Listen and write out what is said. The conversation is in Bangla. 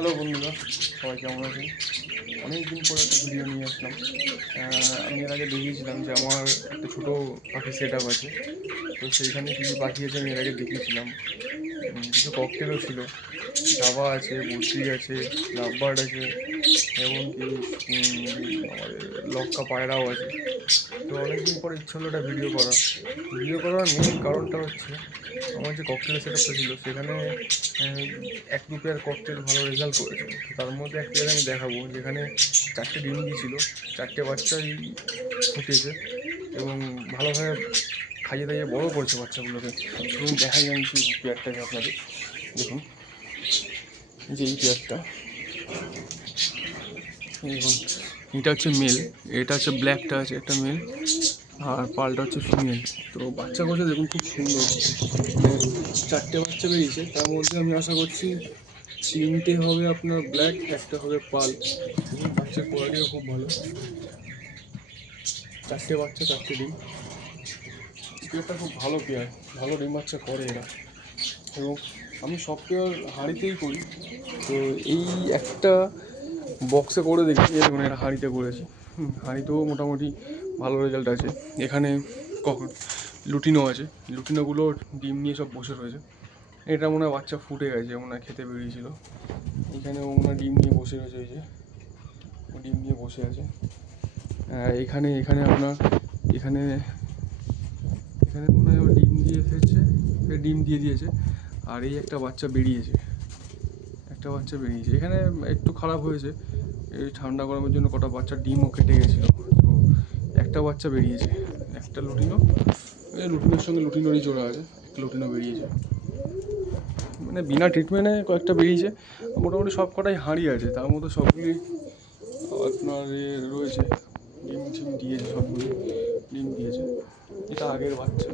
হ্যালো বন্ধুরা, সবাই কেমন আছেন? অনেক দিন পর একটা ভিডিও নিয়ে আসলাম। আমি এর আগে দেখিয়েছিলাম যে আমার একটা ছোটো পাখি সেট আপ আছে। তো সেইখানে কী কী পাখি আছে আমি এর আগে দেখিয়েছিলাম। কিছু ককটেলও ছিল, জাভা আছে, বুট্রিক আছে, লাভবার্ড আছে, এমনকি আমাদের লক্কা পায়রাও আছে। তো অনেক দিন পর ইচ্ছা হলো একটা ভিডিও করার মেন কারণটা হচ্ছে আমার যে ককটেলের সেট আপটা ছিল সেখানে এক দু পেয়ার ককটেল ভালো রেজাল্ট করেছে। তো তার মধ্যে এক পেয়ার আমি দেখাবো যেখানে 4টে ডিম দিয়েছিল, 4টে বাচ্চাই ফুটেছে এবং ভালোভাবে খাইয়ে দাইয়ে বড় করেছে বাচ্চাগুলোকে। এবং দেখাই আমি সেই পেয়ারটাকে আপনাদের দেখুন, যে এই পেয়ারটা দেখুন, এটা হচ্ছে মেল, এটা হচ্ছে ব্ল্যাকটা আছে একটা মেল, আর পালটা হচ্ছে ফিমেল। তো বাচ্চা করছে দেখুন, খুব সুন্দর। 4টে বাচ্চা বেরিয়েছে, তার মধ্যে আমি আশা করছি 3টে হবে আপনার ব্ল্যাক, একটা হবে পাল। এবং বাচ্চার কোয়ালিটিও খুব ভালো। 4টে বাচ্চা, 4টে ডিম। পেয়ারটা খুব ভালো পেয়ার, ভালো ডিম বাচ্চা করে এরা। এবং আমি সব পেয়ার হাঁড়িতেই করি। তো এই একটা বক্সে করে দেখি, দেখুন এটা হাঁড়িতে করেছি। হাঁড়িতেও মোটামুটি ভালো রেজাল্ট আছে। এখানে কখন লুটিনো আছে, লুটিনোগুলো ডিম নিয়ে সব বসে রয়েছে। এটা মনে হয় বাচ্চা ফুটে গেছে, মনে হয় খেতে বেরিয়েছিল। এখানে ও মনে হয় ডিম নিয়ে বসে রয়েছে, এই যে ডিম নিয়ে বসে আছে। এখানে এখানে আপনার এখানে এখানে মনে হয় ও ডিম দিয়ে ফেলছে, ডিম দিয়ে দিয়েছে। আর এই একটা বাচ্চা বেরিয়েছে, এখানে একটু খারাপ হয়েছে, এই ঠান্ডা গরমের জন্য কটা বাচ্চার ডিমও কেটে গেছিলো। তো একটা বাচ্চা বেরিয়েছে, একটা লুটিনো, লুটিনোর সঙ্গে লুটিনোরই জোড়া আছে, একটা লুটিনো বেরিয়েছে। মানে বিনা ট্রিটমেন্টে কয়েকটা বেরিয়েছে। মোটামুটি সব কটাই হাঁড়ি আছে, তার মধ্যে সবগুলি আপনার রয়েছে, ডিম টিম দিয়েছে, সবগুলি ডিম দিয়েছে। এটা আগের বাচ্চা।